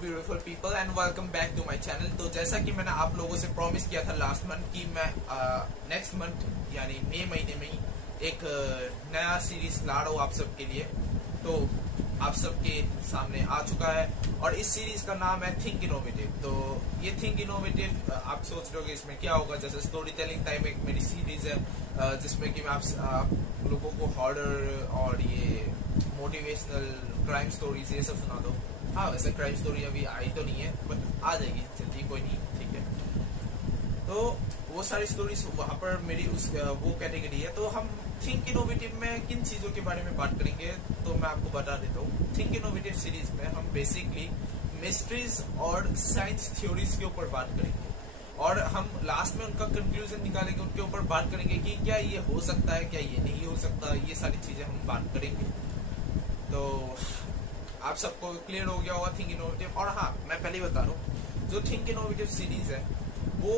Beautiful people and welcome back to my channel. तो जैसा कि मैंने आप लोगों से प्रॉमिस किया था लास्ट मंथ कि मैं नेक्स्ट मंथ यानी मई महीने में ही एक नया सीरीज ला रहा हूँ आप सबके लिए। तो आप सबके सामने आ चुका है और इस सीरीज का नाम है थिंक इनोवेटिव। तो ये थिंक इनोवेटिव आप सोच रहे होगे इसमें क्या होगा। जैसे स्टोरी टेलिंग टाइम एक मेरी सीरीज है जिसमें कि मैं आप लोगों को हॉरर और ये मोटिवेशनल क्राइम स्टोरीज ये सब सुना दो। हाँ, वैसे क्राइम स्टोरी अभी आई तो नहीं है बट आ जाएगी जल्दी, कोई नहीं, ठीक है। तो वो सारी स्टोरीज वहाँ पर मेरी उस वो कैटेगरी है। तो हम थिंक इनोवेटिव में किन चीजों के बारे में बात करेंगे तो मैं आपको बता देता हूँ। थिंक इनोवेटिव सीरीज में हम बेसिकली मिस्ट्रीज और साइंस थ्योरीज के ऊपर बात करेंगे और हम लास्ट में उनका कंक्लूजन निकालेंगे, उनके ऊपर बात करेंगे कि क्या ये हो सकता है, क्या ये नहीं हो सकता। ये सारी चीजें हम बात करेंगे। तो आप सबको क्लियर हो गया होगा थिंक इनोवेटिव। और हाँ, मैं पहले ही बता रहा हूँ, जो थिंक इनोवेटिव सीरीज है वो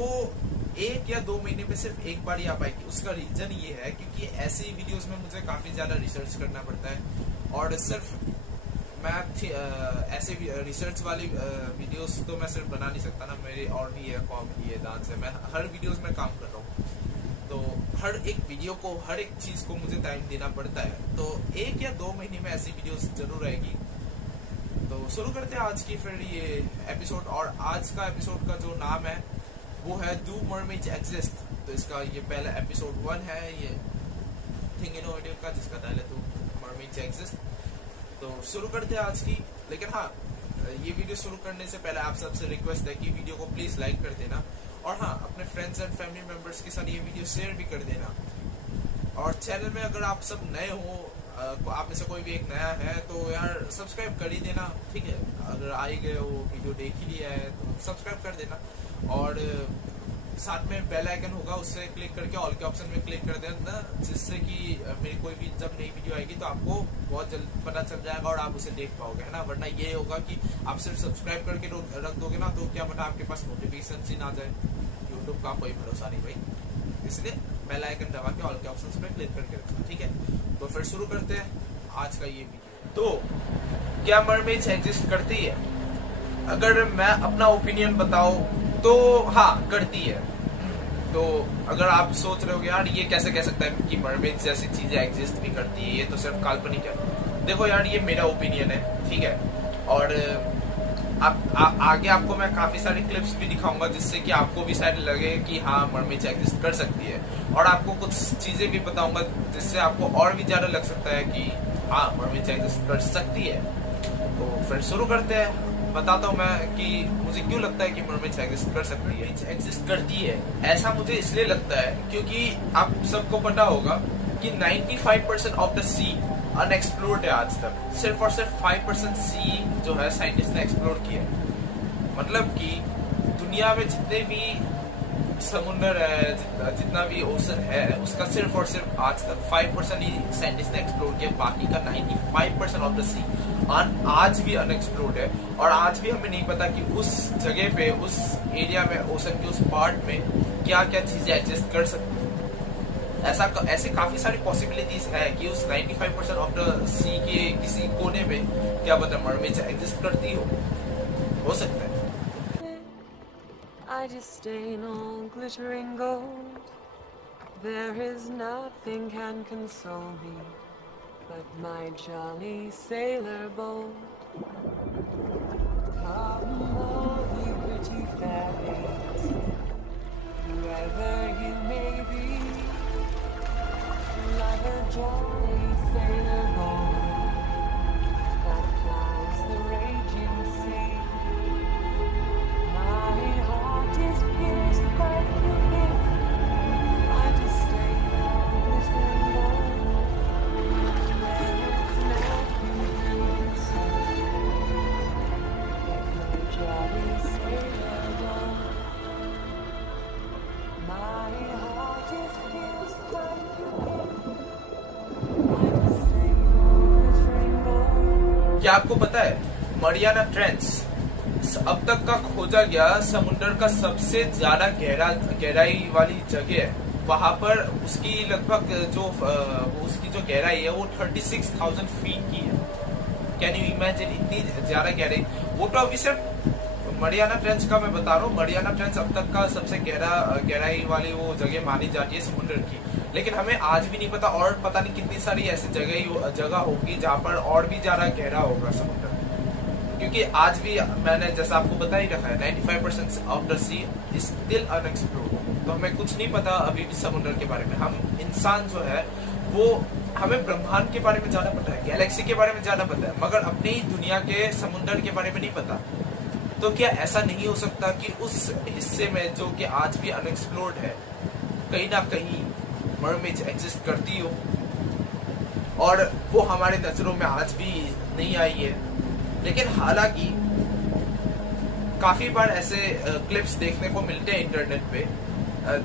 1 या 2 महीने में सिर्फ एक बार ही आ पाएगी। उसका रीजन ये है क्योंकि ऐसी वीडियोस में मुझे काफी ज्यादा रिसर्च करना पड़ता है और सिर्फ मैं ऐसे रिसर्च वाली वीडियोस तो मैं सिर्फ बना नहीं सकता ना। मेरे और भी है, कॉमेडी है, डांस है, मैं हर वीडियोस में काम कर रहा हूँ। तो हर एक वीडियो को, हर एक चीज को मुझे टाइम देना पड़ता है। तो 1 या 2 महीने में ऐसी वीडियोस जरूर रहेगी। तो शुरू करते हैं आज की फिर ये एपिसोड। और आज का एपिसोड का जो नाम है वो है डू मरमेड्स एग्जिस्ट। तो इसका ये पहला एपिसोड 1 है ये थिंक इनोवेटिव का, जिसका टाइटल है डू मरमेड्स एग्जिस्ट। तो शुरू करते हैं आज की। लेकिन हाँ, ये वीडियो शुरू करने से पहले आप सबसे रिक्वेस्ट है कि वीडियो को प्लीज लाइक कर देना और हाँ, अपने फ्रेंड्स एंड फैमिली मेंबर्स के साथ ये वीडियो शेयर भी कर देना। और चैनल में अगर आप सब नए हो, आप में से कोई भी एक नया है तो यार सब्सक्राइब कर ही देना, ठीक है। अगर आ ही गए हो, वीडियो देख ही लिया है तो सब्सक्राइब कर देना और साथ में बेल आइकन होगा, उससे क्लिक करके ऑल के ऑप्शन में क्लिक कर देना, जिससे कि मेरी कोई भी जब नई वीडियो आएगी तो आपको बहुत जल्द पता चल जाएगा और आप उसे देख पाओगे, है ना। वरना ये होगा कि आप सिर्फ सब्सक्राइब करके रख दोगे ना तो क्या पता आपके पास नोटिफिकेशन ही ना जाए। यूट्यूब का कोई भरोसा नहीं भाई, इसलिए बेल आइकन दबा के ऑल के ऑप्शन पे क्लिक करके रखना, ठीक है। तो फिर शुरू करते हैं आज का ये वीडियो। तो क्या मरमेड्स एग्जिस्ट करती है? अगर मैं अपना ओपिनियन बताऊं तो हाँ, करती है। तो अगर आप सोच रहे हो यार ये कैसे कह सकता है कि मरमेड्स जैसी चीजें एग्जिस्ट भी करती है, ये तो सिर्फ काल्पनिक है। देखो यार, ये मेरा ओपिनियन है, ठीक है। और आगे आपको मैं काफी सारे क्लिप्स भी दिखाऊंगा जिससे कि आपको भी शायद लगे कि हाँ, मरमेड्स एग्जिस्ट कर सकती है। और आपको कुछ चीजें भी बताऊंगा जिससे आपको और भी ज्यादा लग सकता है कि हाँ, मरमेड्स एग्जिस्ट कर सकती है। तो फिर शुरू करते हैं। बताता हूँ मैं कि मुझे क्यों लगता है कि मरमेड्स एग्जिस्ट कर सकती है। एग्जिस्ट करती है ऐसा मुझे इसलिए लगता है क्योंकि आप सबको पता होगा कि 95% ऑफ द सी अनएक्सप्लोर्ड है आज तक। सिर्फ और सिर्फ 5% सी जो है साइंटिस्ट ने एक्सप्लोर किया है। मतलब कि दुनिया में जितने भी समुंदर है, जितना भी ओशन है, उसका सिर्फ और सिर्फ आज तक 5% ही साइंटिस्ट ने एक्सप्लोर किया। बाकी का 95% ऑफ द सी आज भी अनएक्सप्लोर्ड है और आज भी हमें नहीं पता कि उस जगह पे, उस एरिया में, ओशन के उस पार्ट में क्या क्या चीजें एग्जिस्ट कर सकती है। ऐसे काफी सारी पॉसिबिलिटीज है कि उस 95% ऑफ द सी के किसी कोने में क्या पता मरमेड्स एग्जिस्ट करती हो सकता है। I just stain on glittering gold. There is nothing can console me but my jolly sailor boat. Come all you pretty fairies, whoever you may be, like a jolly sailor boat that plows the raging sea. My heart is pierced by fear. I just stay on this road. There is nothing you can say but my jolly sailor boat. My heart is pierced by fear. I just stay on this road. क्या आपको पता है Mariana trench अब तक का खोजा गया समुद्र का सबसे ज्यादा गहराई वाली जगह है। वहां पर उसकी लगभग जो उसकी जो गहराई है वो 36,000 फीट की है। कैन यू इमेजिन इतनी ज्यादा गहराई। वो तो अभी सिर्फ मरियाना ट्रेंच का मैं बता रहा हूँ। मरियाना ट्रेंच अब तक का सबसे गहराई वाली वो जगह मानी जाती है समुद्र की, लेकिन हमें आज भी नहीं पता, और पता नहीं कितनी सारी ऐसी जगह होगी जहाँ पर और भी ज्यादा गहरा होगा समुद्र। क्योंकि आज भी मैंने जैसा आपको बता ही रखा है 95% of the sea is still unexplored. तो हमें कुछ नहीं पता अभी भी समुद्र के बारे में। हम इंसान जो है वो हमें ब्रह्मांड के बारे में ज्यादा पता है, गैलेक्सी के बारे में ज्यादा पता है, मगर अपनी ही दुनिया के समुद्र के बारे में नहीं पता। तो क्या ऐसा नहीं हो सकता कि उस हिस्से में जो कि आज भी अनएक्सप्लोर्ड है कहीं ना कहीं मरमेड्स एग्जिस्ट करती हो, और वो हमारे नजरों में आज भी नहीं आई है। लेकिन हालांकि काफी बार ऐसे क्लिप्स देखने को मिलते हैं इंटरनेट पे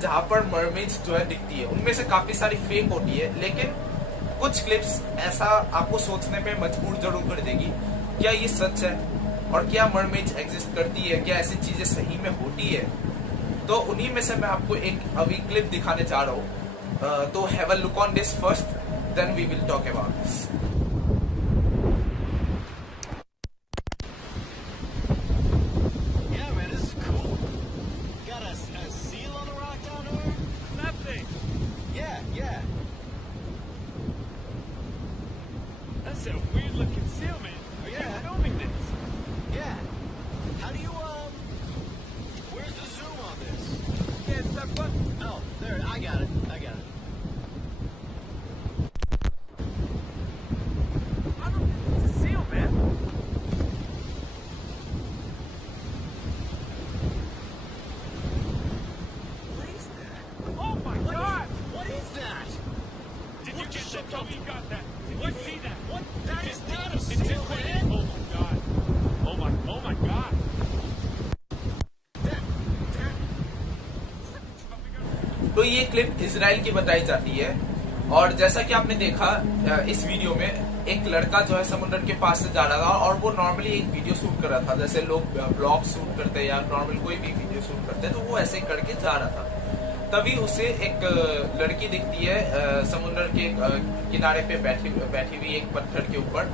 जहां पर मरमेड्स जो है दिखती है, उनमें से काफी सारी फेक होती है, लेकिन कुछ क्लिप्स ऐसा आपको सोचने पे मजबूर जरूर कर देगी, क्या ये सच है और क्या मरमेड्स एग्जिस्ट करती है, क्या ऐसी चीजें सही में होती है। तो उन्हीं में से मैं आपको एक अभी क्लिप दिखाने जा रहा हूँ। तो have a look on this first, then we will talk about this. That's a weird looking seal, man. Are you filming this? Yeah. How do you, where's the zoom on this? Yeah, it's that button. Oh, there, I got it. I don't think it's a seal, man. What is that? Oh my god! What is that? Did you get that? Tell me you got that. Did What? you see that? What? That is not a It's seal, just right man. in. Oh my god. Oh my god. तो ये clip Israel की बताई जाती है, और जैसा कि आपने देखा इस वीडियो में एक लड़का जो है समुद्र के पास से जा रहा था, और वो नॉर्मली एक वीडियो शूट कर रहा था, जैसे लोग ब्लॉग शूट करते हैं या नॉर्मल कोई भी वीडियो शूट करते हैं, तो वो ऐसे करके जा रहा था। तभी उसे एक लड़की दिखती है समुद्र के किनारे पे बैठी हुई एक पत्थर के ऊपर,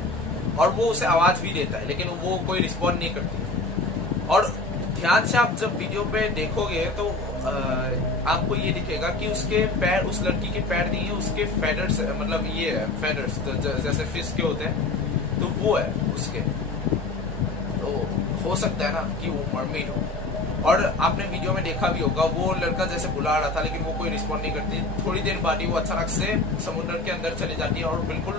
और वो उसे आवाज भी देता है, लेकिन वो कोई रिस्पॉन्ड नहीं करती। और ध्यान से आप जब वीडियो पे देखोगे तो आपको ये दिखेगा कि उसके पैर, उस लड़की के पैर नहीं है, उसके फेदर्स, मतलब ये फेदर्स जैसे फिश के होते हैं, तो वो है उसके। तो हो सकता है ना कि वो मरमेड हो। और आपने वीडियो में देखा भी होगा, वो लड़का जैसे बुला रहा था लेकिन वो कोई रिस्पॉन्ड नहीं करती। थोड़ी देर बाद ही वो अचानक से समुद्र के अंदर चली जाती है, और बिल्कुल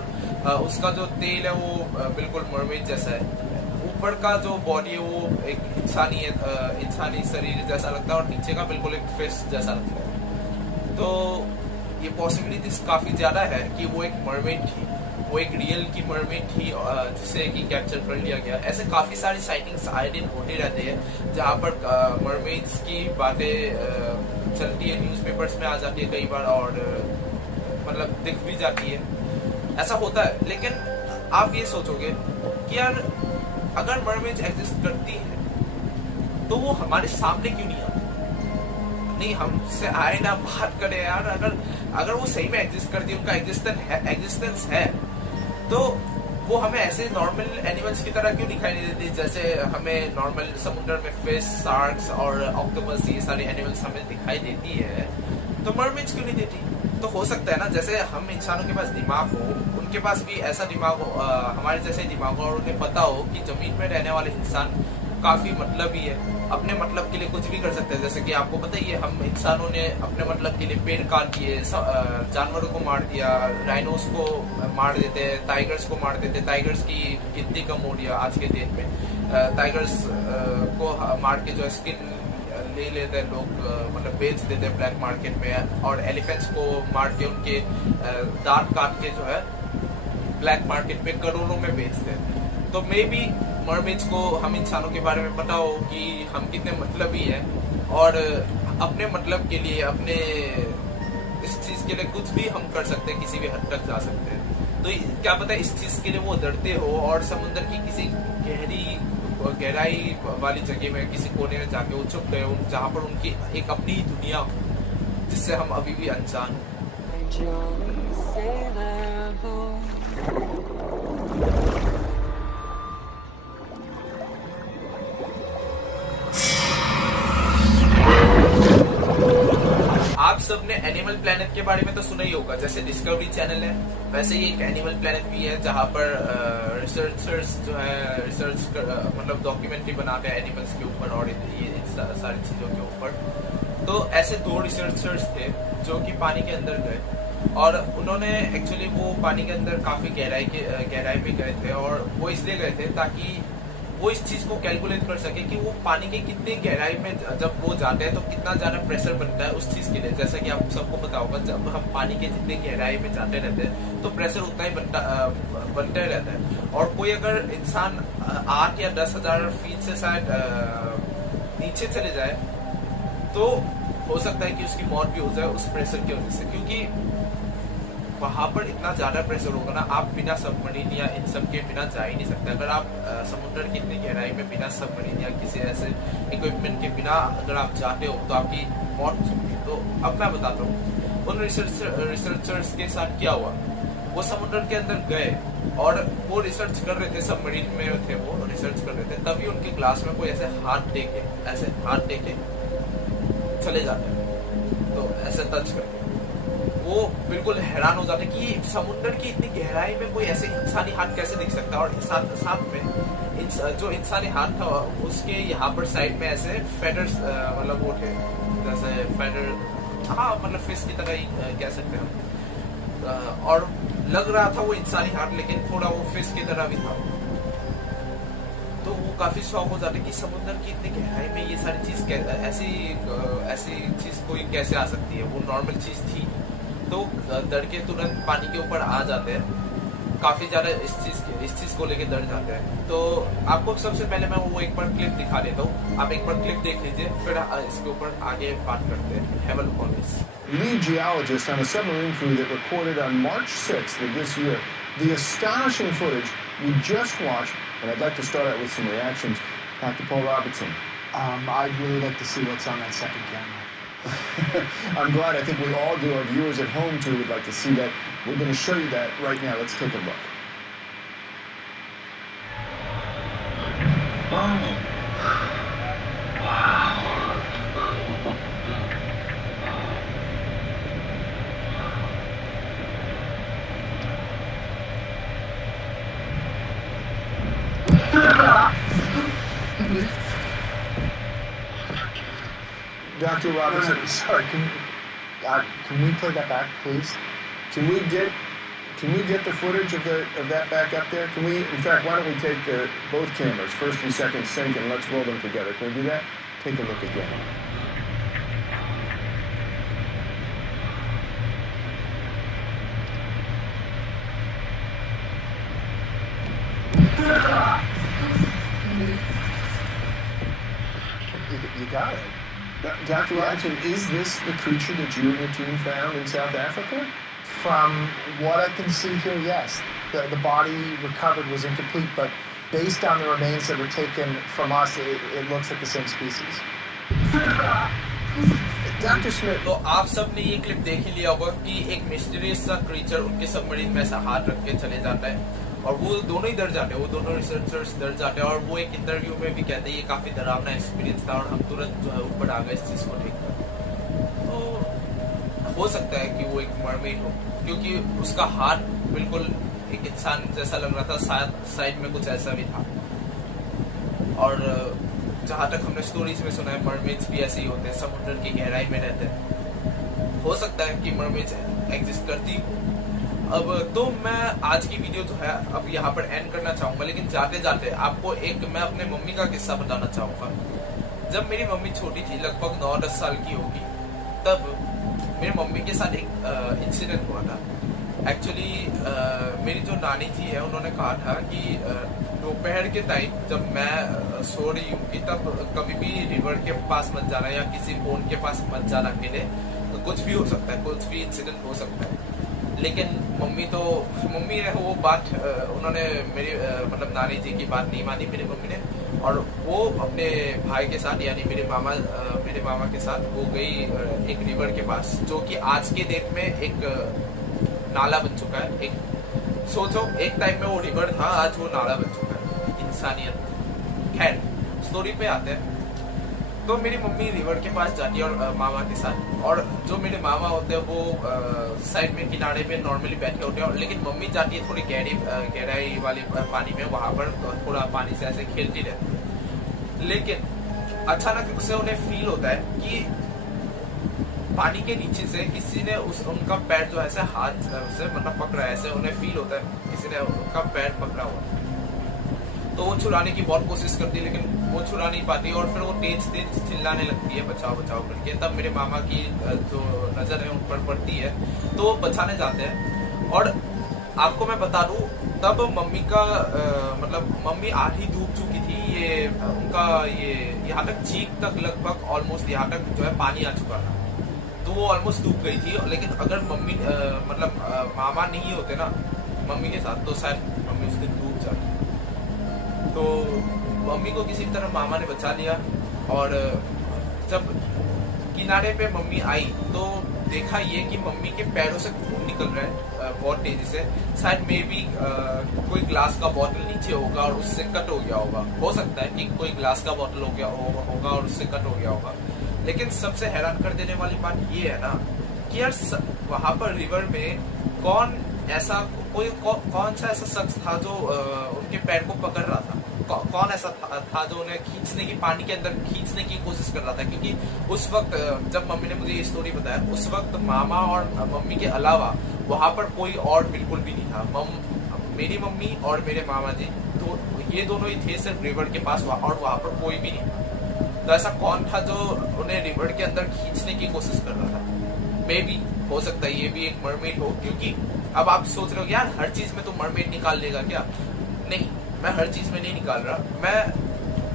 उसका जो तेल है वो बिल्कुल मरमेड जैसा है। ऊपर का जो बॉडी है वो एक इंसानी शरीर जैसा लगता है, और नीचे का बिल्कुल एक फिश जैसा लगता है। तो ये पॉसिबिलिटीज काफी ज्यादा है कि वो एक मरमेड थी, वो एक रियल की मरमेड थी जिसे कि कैप्चर कर लिया गया। ऐसे काफी सारी साइटिंग्स आए दिन होती रहती है जहाँ पर मरमेड्स की बातें चलती है, न्यूज़पेपर्स में आ जाती है कई बार, और मतलब दिख भी जाती है, ऐसा होता है। लेकिन आप ये सोचोगे कि यार अगर मरमेड्स एग्जिस्ट करती है तो वो हमारे सामने क्यों नहीं आती, नहीं हमसे आए ना बात करे यार। अगर वो सही में एग्जिस्ट करती है, उनका एग्जिस्टेंस है, तो वो हमें ऐसे नॉर्मल एनिमल्स की तरह क्यों दिखाई नहीं देती, जैसे हमें नॉर्मल समुद्र में फिश, शार्क्स और ऑक्टोपस, ये सारी एनिमल्स हमें दिखाई देती है, तो मरमेड्स क्यों नहीं देती। तो हो सकता है ना, जैसे हम इंसानों के पास दिमाग हो, उनके पास भी ऐसा दिमाग हो, हमारे जैसे दिमाग हो, और उन्हें पता हो कि जमीन में रहने वाले इंसान काफी मतलबी है, अपने मतलब के लिए कुछ भी कर सकते हैं। जैसे कि आपको पता ही है, हम इंसानों ने अपने मतलब के लिए पेड़ काट दिए, जानवरों को मार दिया, राइनोस को मार देते हैं, टाइगर्स को मार देते हैं। टाइगर्स की गिनती कम हो रही है आज के दिन में। टाइगर्स को मार के जो स्किन ले लेते हैं लोग, मतलब बेच देते हैं ब्लैक मार्केट में, और एलिफेंट्स को मार के उनके दांत काट के जो है ब्लैक मार्केट में करोड़ों में बेचते हैं। तो मे बी मरमेड्स को हम इंसानों के बारे में पता हो कि हम कितने मतलबी हैं, और अपने मतलब के लिए, अपने इस चीज के लिए कुछ भी हम कर सकते हैं, किसी भी हद तक जा सकते हैं। तो क्या पता इस चीज के लिए वो डरते हो, और समुद्र की किसी गहराई वाली जगह में, किसी कोने में जाके वो छुप गए, जहाँ पर उनकी एक अपनी ही दुनिया हो, जिससे हम अभी भी अनजान हो। My jolly sailor boy. तुमने एनिमल प्लेनेट के बारे में तो सुना ही होगा, जैसे डिस्कवरी चैनल है वैसे ही एक एनिमल प्लेनेट भी है जहाँ पर रिसर्चर्स जो है मतलब डॉक्यूमेंट्री बनाते हैं एनिमल्स के ऊपर और ये सारी चीजों के ऊपर। तो ऐसे 2 रिसर्चर्स थे जो कि पानी के अंदर गए और उन्होंने एक्चुअली वो पानी के अंदर काफी गहराई में गए थे और वो इसलिए गए थे ताकि वो इस चीज को कैलकुलेट कर सके कि वो पानी के कितनी गहराई में जब वो जाते हैं तो कितना ज्यादा प्रेशर बनता है उस चीज के लिए। जैसा कि आप सबको पता होगा जब हम पानी के जितनी गहराई में जाते रहते हैं तो प्रेशर उतना ही बनता ही रहता है। और कोई अगर इंसान 8 या 10,000 फीट से शायद नीचे चले जाए तो हो सकता है कि उसकी मौत भी हो जाए उस प्रेशर की वजह से, क्योंकि वहां पर इतना ज्यादा प्रेशर होगा ना, आप बिना सबमरीन या इन सब के बिना जा ही नहीं सकते। अगर आप समुद्र की इतनी गहराई में बिना सबमरीन या किसी ऐसे इक्विपमेंट के बिना अगर आप जाते हो तो आपकी मौत हो सकती है। तो अब मैं बताता हूँ उन रिसर्चर्स के साथ क्या हुआ। वो समुद्र के अंदर गए और वो रिसर्च कर रहे थे, सबमरीन में थे वो रिसर्च कर रहे थे, तभी उनके ग्लास में कोई ऐसे हाथ दे के चले जाते हैं, तो ऐसे टच करके वो बिल्कुल हैरान हो जाते कि समुद्र की इतनी गहराई में कोई ऐसे इंसानी हाथ कैसे दिख सकता है। और साथ में जो इंसानी हाथ था उसके यहाँ पर साइड में ऐसे फेडर्स मतलब वो थे, जैसे फेडर, हाँ मतलब फिश की तरह ही कह सकते हैं। और लग रहा था वो इंसानी हाथ लेकिन थोड़ा वो फिश की तरह भी था। तो वो काफी शौक हो जाते कि समुद्र की इतनी गहराई में ये सारी चीज ऐसी चीज कोई कैसे आ सकती है, वो नॉर्मल चीज थी। तो डर के तुरंत पानी के ऊपर आ जाते हैं, काफी ज्यादा इस चीज को लेके डर जाते हैं। तो आपको सबसे पहले मैं वो एक बार क्लिप दिखा देता हूँ, आप एक बार क्लिप देख लीजिए, फिर इसके ऊपर आगे बात करते हैं। Have a look on this. Lead geologist on a submarine crew that recorded on March 6th of this year the astonishing footage we just watched, and I'd like to start out with some reactions. Dr. Paul Robertson. I'd really like to see what's on that second camera. I'm glad. I think we all do. Our viewers at home too would like to see that. We're going to show you that right now. Let's take a look. Dr. Robertson, Sorry, can we play that back, please? can we get the footage of that back up there? Can we, in fact, why don't we take both cameras, first and second sync, and let's roll them together. Can we do that? Take a look again. You got it. Dr. Robinson, is this the creature that you and your team found in South Africa? From what I can see here, yes. The body recovered was incomplete, but based on the remains that were taken from us, it looks like the same species. Dr. Smith. तो आप सब ने ये clip देख ही लिया होगा कि एक मिस्टीरियस सा क्रीचर उनके सबमरीन में ऐसा हाथ रख के चले जाता है और वो दोनों ही डर जाते हैं, वो दोनों रिसर्चर्स डर जाते हैं। और वो एक इंटरव्यू में भी कहते हैं ये काफी डरावना एक्सपीरियंस था और हम तुरंत जो है ऊपर आ गए इस चीज को देखकर। तो हो सकता है कि वो एक मरमेड हो, क्योंकि उसका हाथ बिल्कुल एक इंसान जैसा लग रहा था, साइड में कुछ ऐसा भी था। और जहां तक हमने स्टोरीज में सुना है मरमेड्स भी ऐसे ही होते हैं, समुद्र की गहराई में रहते हैं। हो सकता है कि मरमेड्स एग्जिस्ट करती हो। अब तो मैं आज की वीडियो जो है अब यहाँ पर एंड करना चाहूंगा, लेकिन जाते जाते आपको मैं अपने मम्मी का किस्सा बताना चाहूंगा। जब मेरी मम्मी छोटी थी, लगभग 9-10 साल की होगी, तब मेरी मम्मी के साथ एक इंसिडेंट हुआ था। एक्चुअली मेरी जो नानी जी है उन्होंने कहा था कि दोपहर के टाइम जब मैं सो रही हूँ कि तब कभी भी रिवर के पास मत जाना या किसी फोन के पास मत जाना अकेले, तो कुछ भी हो सकता है, कुछ भी इंसिडेंट हो सकता है। लेकिन मम्मी ने वो बात उन्होंने मेरी मतलब नानी जी की बात नहीं मानी मेरी मम्मी ने, और वो अपने भाई के साथ यानी मेरे मामा के साथ वो गई एक रिवर के पास, जो कि आज के डेट में एक नाला बन चुका है। एक सोचो, एक टाइम में वो रिवर था, आज वो नाला बन चुका है। इंसानियत। खैर, स्टोरी पे आते हैं। तो मेरी मम्मी रिवर के पास जाती है और मामा के साथ, और जो मेरे मामा होते हैं वो साइड में किनारे पे नॉर्मली बैठे होते हैं, लेकिन मम्मी जाती है थोड़ी गहराई वाले पानी में, वहां पर थोड़ा पानी से ऐसे खेलती रहती है। लेकिन अचानक उसे उन्हें फील होता है कि पानी के नीचे से किसी ने उनका पैर जो ऐसे हाथ से मतलब पकड़ा है, ऐसे उन्हें फील होता है किसी ने उनका पैर पकड़ा हुआ। तो वो छुड़ाने की बहुत कोशिश करती है, लेकिन वो छुड़ा नहीं पाती और फिर वो तेज चिल्लाने लगती है बचाओ बचाओ करके। तब मेरे मामा की जो नजर है उन पर पड़ती है, तो वो बचाने जाते हैं। और आपको मैं बता दूं, तब मम्मी का मतलब मम्मी आधी डूब चुकी थी, ये उनका ये यहाँ तक चीख तक लगभग ऑलमोस्ट यहाँ तक जो है पानी आ चुका था, तो वो ऑलमोस्ट डूब गई थी। लेकिन अगर मम्मी मतलब मामा नहीं होते ना मम्मी के साथ, तो शायद मम्मी उस दिन डूब जाती। तो मम्मी को किसी तरह मामा ने बचा लिया, और जब किनारे पे मम्मी आई तो देखा ये कि मम्मी के पैरों से खून निकल रहा है बहुत तेजी से। शायद मे बी कोई ग्लास का बोतल नीचे होगा और उससे कट हो गया होगा, हो सकता है कि कोई ग्लास का बोतल हो गया होगा और उससे कट हो गया होगा। लेकिन सबसे हैरान कर देने वाली बात ये है ना कि यार वहां पर रिवर में कौन सा ऐसा शख्स था जो उनके पैर को पकड़ रहा था, कौन ऐसा था जो उन्हें खींचने की पानी के अंदर खींचने की कोशिश कर रहा था। क्योंकि उस वक्त जब मम्मी ने मुझे ये स्टोरी बताया, उस वक्त मामा और मम्मी के अलावा वहां पर कोई और बिल्कुल भी नहीं था। मेरी मम्मी और मेरे मामा जी तो ये दोनों ही थे सिर्फ रिवर के पास, और वहां पर कोई भी नहीं था। तो ऐसा कौन था जो उन्हें रिवर के अंदर खींचने की कोशिश कर रहा था? मे बी हो सकता है ये भी एक मरमेड हो। क्योंकि अब आप सोच रहे हो यार हर चीज में तो मरमेड निकाल लेगा क्या? नहीं, मैं हर चीज में नहीं निकाल रहा, मैं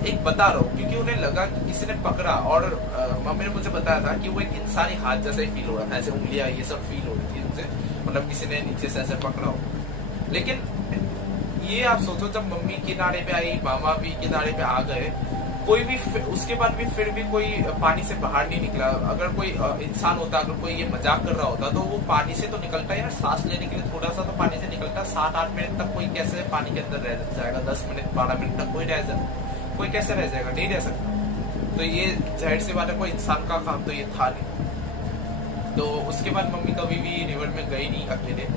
एक बता रहा हूँ। क्योंकि उन्हें लगा कि किसी ने पकड़ा, और मम्मी ने मुझे बताया था कि वो एक इंसानी हाथ जैसा ही फील हो रहा था, ऐसे उंगलियां ये सब फील हो रही थी मुझे, मतलब किसी ने नीचे से ऐसे पकड़ा हो। लेकिन ये आप सोचो, जब मम्मी किनारे पे आई, मामा भी किनारे पे आ गए, कोई भी उसके बाद भी फिर भी कोई पानी से बाहर नहीं निकला। अगर कोई इंसान होता, अगर कोई ये मजाक कर रहा होता, तो वो पानी से तो निकलता है यार, सांस लेने के लिए थोड़ा सा तो पानी से निकलता। 7-8 मिनट तक कोई कैसे पानी के अंदर रह जाएगा? 10 मिनट 12 मिनट तक कोई कैसे रह जाएगा? नहीं रह सकता। तो ये जाहिर सी बात है, कोई इंसान का काम तो ये था नहीं। तो उसके बाद मम्मी कभी भी रिवर में गई नहीं अकेले,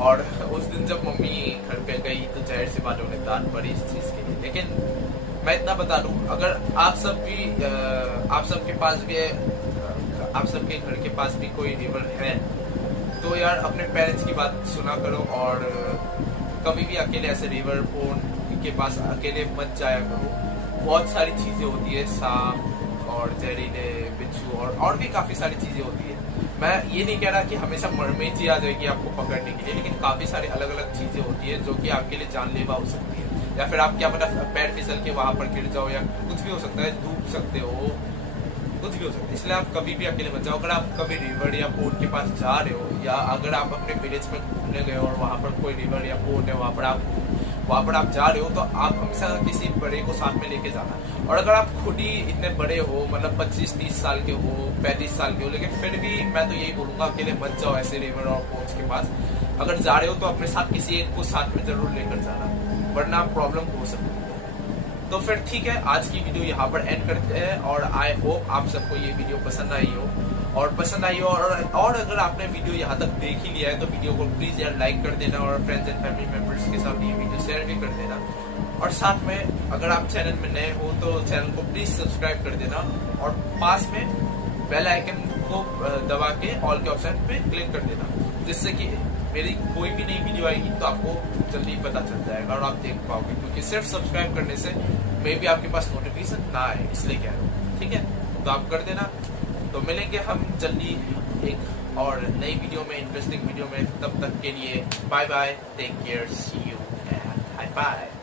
और उस दिन जब मम्मी घर पे गई तो जाहिर सी बात उन्हें दान पड़ी इस चीज के लिए। लेकिन मैं इतना बता दूं, अगर आप सबके पास भी आप सबके घर के पास भी कोई रिवर है, तो यार अपने पेरेंट्स की बात सुना करो, और कभी भी अकेले ऐसे रिवर पोर्न के पास अकेले मत जाया करो। बहुत सारी चीजें होती है, सांप और जहरीले बिच्छू और भी काफी सारी चीजें होती है। मैं ये नहीं कह रहा कि हमेशा मरमेड ही आ जाएगी आपको पकड़ने के लिए, लेकिन काफी सारी अलग अलग चीजें होती है जो कि आपके लिए जानलेवा हो सकती है। या फिर आप क्या पता पैर फिसल के वहां पर गिर जाओ, या कुछ भी हो सकता है, डूब सकते हो, कुछ भी हो सकता है। इसलिए आप कभी भी अकेले मत जाओ। अगर आप कभी रिवर या पोर्ट के पास जा रहे हो, या अगर आप अपने विलेज में घूमने गए और वहां पर कोई रिवर या पोर्ट है, वहां पर आप जा रहे हो, तो आप हमेशा किसी बड़े को साथ में लेके जाना। और अगर आप खुद ही इतने बड़े हो, मतलब 25-30 साल के हो, 35 साल के हो, लेकिन फिर भी मैं तो यही बोलूंगा अकेले मत जाओ ऐसे रिवर और पोर्ट्स के पास। अगर जा रहे हो तो अपने साथ किसी एक को साथ में जरूर लेकर जाना, वरना प्रॉब्लम हो सकती है। तो फिर ठीक है, आज की वीडियो यहाँ पर एंड करते हैं, और आई होप आप सबको ये वीडियो पसंद आई हो, और अगर आपने वीडियो यहाँ तक देख ही लिया है तो वीडियो को प्लीज यार लाइक कर देना, और फ्रेंड्स एंड फैमिली मेंबर्स के साथ ये वीडियो शेयर भी कर देना। और साथ में अगर आप चैनल में नए हो तो चैनल को प्लीज सब्सक्राइब कर देना, और पास में बेल आइकन को दबा के ऑल के ऑप्शन पे क्लिक कर देना, जिससे कि मेरी कोई भी नई वीडियो आएगी तो आपको जल्दी पता चल जाएगा और आप देख पाओगे। क्योंकि सिर्फ सब्सक्राइब करने से मे बी आपके पास नोटिफिकेशन ना आए, इसलिए कह रहा हूँ। ठीक है, तो आप कर देना। तो मिलेंगे हम जल्दी एक और नई वीडियो में, इंटरेस्टिंग वीडियो में। तब तक के लिए bye bye, take care, see you and high five.